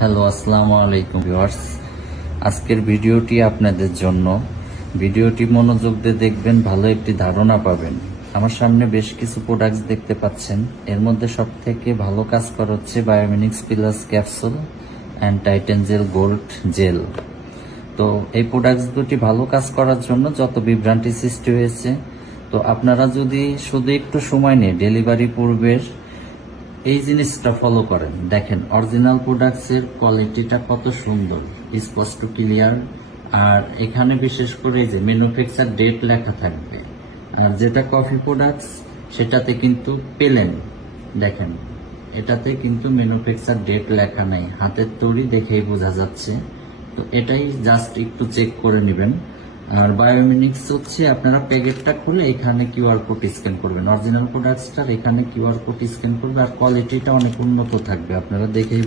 Hello, আসসালামু আলাইকুম viewers. আজকের ভিডিওটি আপনাদের জন্য। ভিডিওটি মনোযোগ দিয়ে দেখবেন, ভালো একটি ধারণা পাবেন। আমার সামনে বেশ কিছু প্রোডাক্টস দেখতে পাচ্ছেন। এর মধ্যে সব থেকে ভালো কাজ করা হচ্ছে বায়োমিনিক্স plus capsule and Titan gel gold gel. তো এই প্রোডাক্টস দুটি ভালো কাজ করার জন্য যত বিভ্রান্তি সৃষ্টি হয়েছে, তো আপনারা যদি শুধু একটু সময় নিয়ে ডেলিভারি পূর্বের এই জিনিসটা ফলো করেন, দেখেন অরিজিনাল প্রোডাক্টসের কোয়ালিটিটা কত সুন্দর, স্পষ্ট ক্লিয়ার। আর এখানে বিশেষ করে যে ম্যানুফ্যাকচার ডেট লেখা থাকবে। আর যেটা কফি প্রোডাক্টস সেটাতে কিন্তু পেলেন, দেখেন এটাতে কিন্তু ম্যানুফ্যাকচার ডেট লেখা নাই, হাতের তৈরি দেখেই বোঝা যাচ্ছে। তো এটাই জাস্ট একটু চেক করে নেবেন। আর বায়োমিনিক্স হচ্ছে আপনারা প্যাকেটটা খুলে এখানে কিউআর কোড স্ক্যান করবেন, অরিজিনাল প্রোডাক্টসটার এখানে কিউআর কোড স্ক্যান করবে, আর কোয়ালিটিটা অনেক উন্নত থাকবে, আপনারা দেখেই